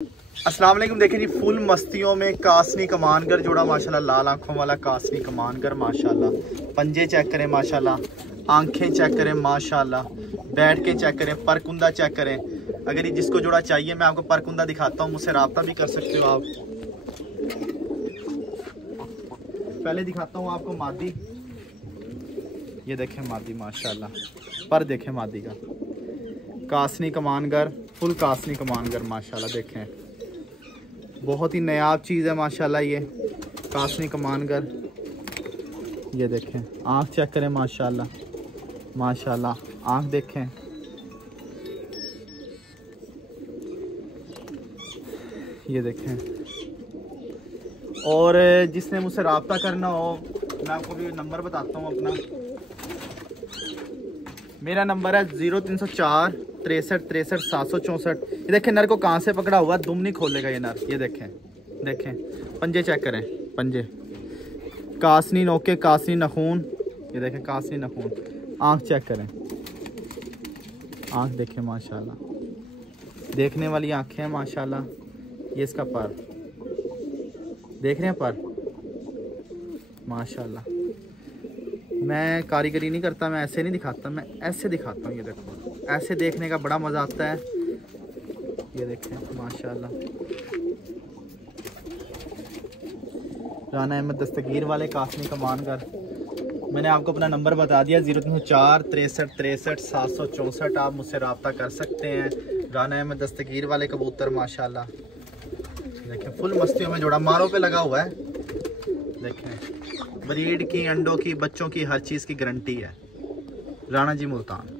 अस्सलाम वालेकुम। देखें जी, फुल मस्तियों में कासनी कमानगर जोड़ा माशाल्लाह, लाल आंखों वाला कासनी कमानगर माशाल्लाह। पंजे चेक करें माशाल्लाह, आंखें चेक करें माशाल्लाह, बैठ के चेक करें, परकुंदा चेक करें। अगर ये जिसको जोड़ा चाहिए मैं आपको परकुंदा दिखाता हूँ, मुझसे रब्ता भी कर सकते हो आप। पहले दिखाता हूँ आपको मादी। ये देखें मादी माशाल्लाह, पर देखें मादी का कासनी कमानगर, फुल कासनी कमानगर माशाल्लाह। देखें बहुत ही नायाब चीज़ है माशाल्लाह ये कासनी कमानगर। ये देखें आँख चेक करें माशाल्लाह माशाल्लाह, आँख देखें। ये देखें। और जिसने मुझसे रब्ता करना हो मैं आपको भी नंबर बताता हूँ अपना। मेरा नंबर है 0304 63 63 764। ये देखें नर को कहाँ से पकड़ा हुआ, दुम नहीं खोलेगा ये नर। ये देखें, देखें पंजे चेक करें, पंजे कासनी नोके, कासनी नखून। ये देखें कासनी नखून। आँख चेक करें, आँख देखें माशाल्लाह, देखने वाली आँखें हैं माशाल्लाह। ये इसका पर देख रहे हैं, पर माशाल्लाह। मैं कारीगरी नहीं करता, मैं ऐसे नहीं दिखाता, मैं ऐसे दिखाता हूँ। ये देखो ऐसे देखने का बड़ा मज़ा आता है। ये देखें माशाल्लाह, राना अहमद दस्तगीर वाले कासनी कमानगर। मैंने आपको अपना नंबर बता दिया, 0304 63 63 764। आप मुझसे रब्ता कर सकते हैं। राना अहमद दस्तगीर वाले कबूतर माशाल्लाह। देखें फुल मस्तियों में जोड़ा, मारों पे लगा हुआ है। देखें ब्रीड की, अंडों की, बच्चों की, हर चीज़ की गारंटी है। राणा जी मुल्तान।